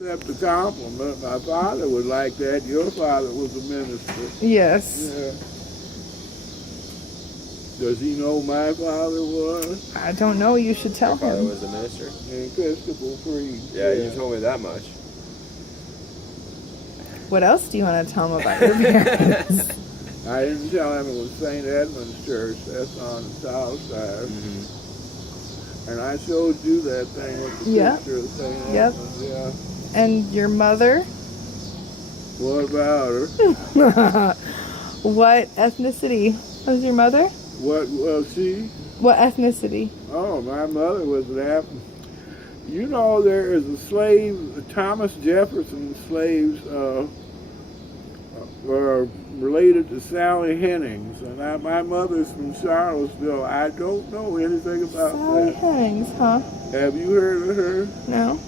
Accept the compliment. My father was like that. Your father was a minister. Yes. Yeah. Does he know my father was? I don't know. You should tell Your father him. was a minister? Episcopal priest. Yeah, you told me that much. What else do you want to tell him about your parents? I didn't tell him it was St. Edmund's Church. That's on the south side. Mm-hmm. And I showed you that thing with the picture of St. Edmund's. Yeah. And your mother? What about her? What ethnicity was your mother? What was she? What ethnicity? Oh, my mother was an African. You know, there is a slave, Thomas Jefferson's slaves were related to Sally Hennings. And my mother's from Charlottesville. I don't know anything about Sally that. Hennings, huh? Have you heard of her? No.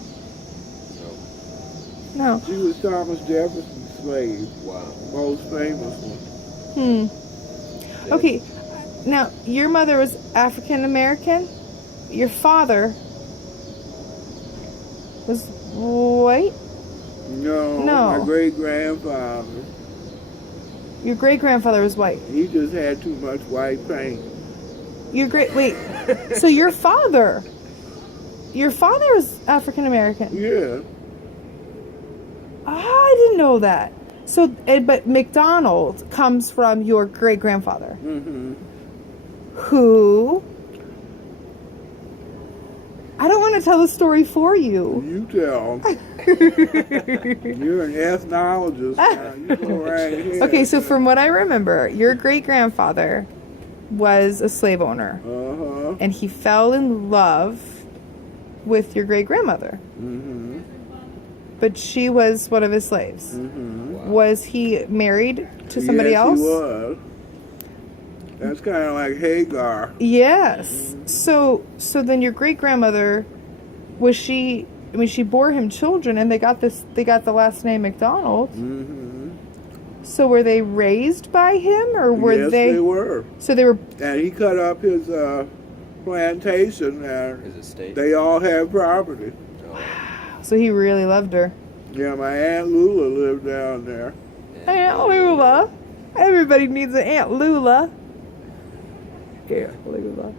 No. She was Thomas Jefferson's slave. Wow. Most famous one. Okay. Now, your mother was African American. Your father was white. No, No. my great-grandfather. Your great grandfather was white. He just had too much white paint. Wait. So your father was African American. Yeah. I didn't know that. So, but McDonald comes from your great grandfather, Mm-hmm. who. I don't want to tell the story for you. You tell. You're an ethnologist now. You go right ahead. Okay, so from what I remember, your great grandfather was a slave owner, Uh-huh. and he fell in love with your great grandmother. Mm-hmm. But she was one of his slaves. Mm-hmm. Wow. Was he married to somebody Yes, else? he was. That's kind of like Hagar. Yes. So then your great grandmother, was she? I mean, she bore him children, and they got the last name McDonald. Mm-hmm. So were they raised by him, or were Yes, they were. So they were. And he cut up his plantation, and His estate? they all had property. Oh. So he really loved her. Yeah, my Aunt Lula lived down there. Aunt Lula. Everybody needs an Aunt Lula. Aunt Lula.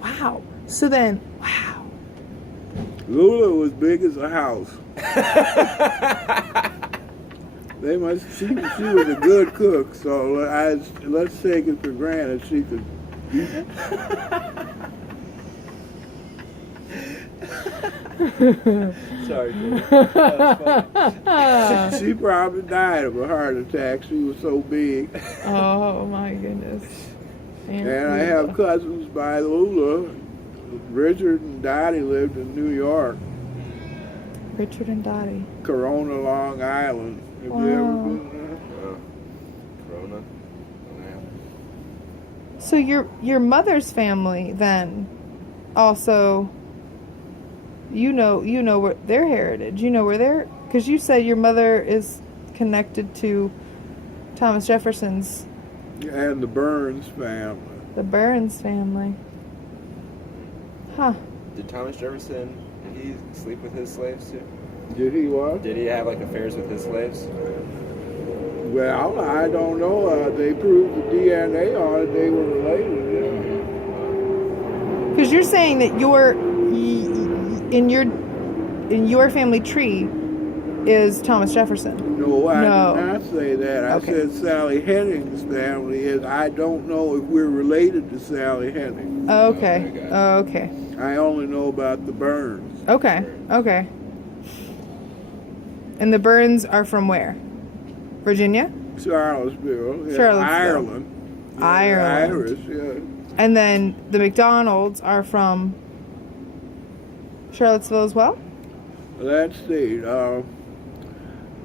Wow. So then, wow. Lula was big as a house. She was a good cook, so let's take it for granted she could eat. Sorry, dude. That was funny. She probably died of a heart attack. She was so big. Oh my goodness. Aunt And I Lula. have cousins by Lula. Richard and Dottie lived in New York, Richard and Dottie. Corona, Long Island. Have you ever been there? Corona. Oh, yeah. So your mother's family then also, you know what their heritage. You know where they're, because you said your mother is connected to Thomas Jefferson's, And the Burns family. the Burns family. Huh. Did Thomas Jefferson, did he sleep with his slaves too? Did he what? Did he have like affairs with his slaves? Well, I don't know. They proved the DNA on it. They were related. Because you're saying that in your family tree is Thomas Jefferson. No, I No. did not say that. I Okay. said Sally Hennings' family is. I don't know if we're related to Sally Hennings. Okay. Okay. Okay. I only know about the Burns. Okay. Okay. And the Burns are from where? Virginia? Charlottesville. Yeah, Charlottesville. Ireland. Yeah, Ireland. Irish, yeah. And then the McDonalds are from Charlottesville as well? Let's see.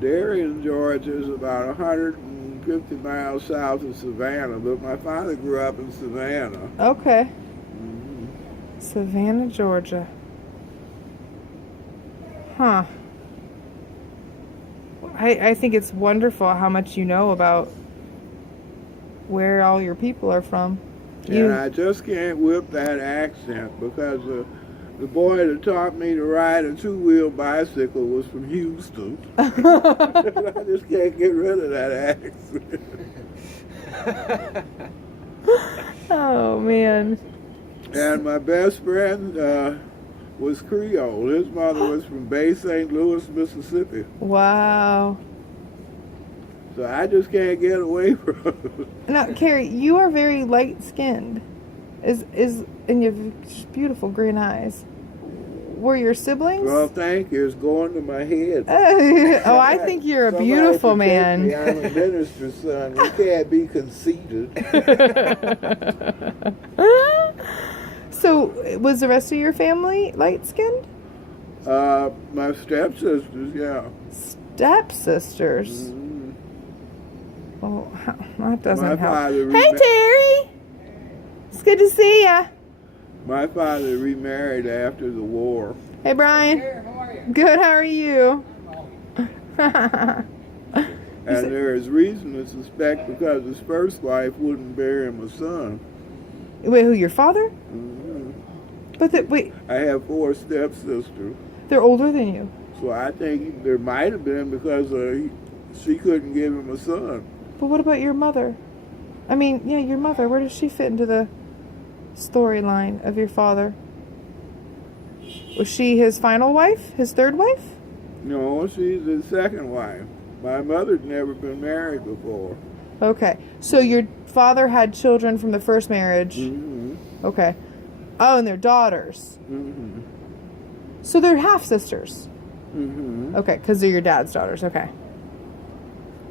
Darien, Georgia is about 150 miles south of Savannah, but my father grew up in Savannah. Okay. Mhm. Savannah, Georgia. Huh. I think it's wonderful how much you know about where all your people are from. And I just can't whip that accent because The boy that taught me to ride a two-wheel bicycle was from Houston. I just can't get rid of that accent. Oh man. And my best friend was Creole. His mother was from Bay St. Louis, Mississippi. Wow. So I just can't get away from it. Now, Carrie, you are very light-skinned. And you have beautiful green eyes. Were your siblings? Well, thank you. It's going to my head. Oh, I think you're a Somebody beautiful protect man. me. I'm a minister's son. We can't be conceited. So, was the rest of your family light-skinned? My stepsisters, yeah. Stepsisters? Mhm. Oh, that doesn't My help. father Hey, Terry! It's good to see ya. My father remarried after the war. Hey, Brian. How are you? Good, how are you? And there is reason to suspect because his first wife wouldn't bear him a son. Wait, who, your father? Mhm. But wait, I have 4 stepsisters. they're older than you. So I think there might have been because she couldn't give him a son. But what about your mother? I mean, yeah, your mother. Where does she fit into the storyline of your father? Was she his final wife? His third wife? No, she's his second wife. My mother'd never been married before. Okay. So your father had children from the first marriage. Mm-hmm. Okay. Oh, and they're daughters. Mm-hmm. So they're half-sisters. Mm-hmm. Okay, because they're your dad's daughters. Okay.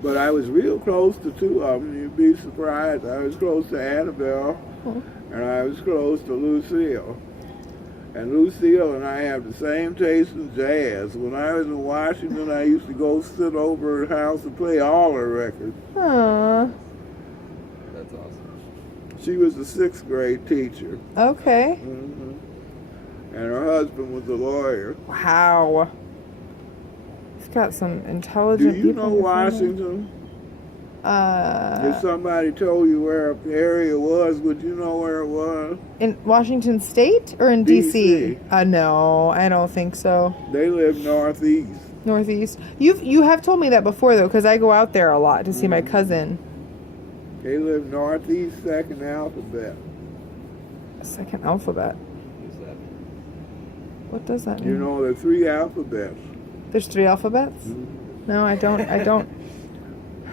But I was real close to 2 of them. You'd be surprised. I was close to Annabelle, and I was close to Lucille. And Lucille and I have the same taste in jazz. When I was in Washington, I used to go sit over at her house and play all her records. Aww. That's awesome. She was a 6th grade teacher. Okay. Mm-hmm. And her husband was a lawyer. Wow. He's got some Do intelligent you people. know in the family. Washington? If somebody told you where the area was, would you know where it was? In Washington State or in DC? DC. No, I don't think so. They live northeast. Northeast. You have told me that before though, because I go out there a lot to see my cousin. They live northeast, 2nd alphabet. Second alphabet. Who's that? What does that mean? You know, there are 3 alphabets. There's 3 alphabets? No, I don't.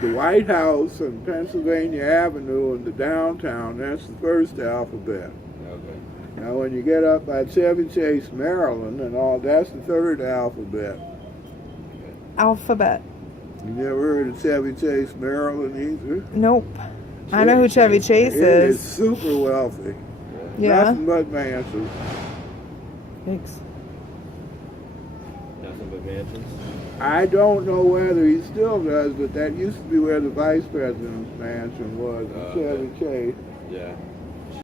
The White House and Pennsylvania Avenue and the downtown, that's the 1st alphabet. Okay. Now, when you get up by Chevy Chase, Maryland, and all, that's the 3rd alphabet. Alphabet. You never heard of Chevy Chase, Maryland either? Nope. I know who Chevy Chase It is is. super wealthy. Yeah. Nothing but mansions. Thanks. Nothing but mansions. I don't know whether he still does, but that used to be where the vice president's mansion was, in Oh, Chevy okay. Chase. Yeah.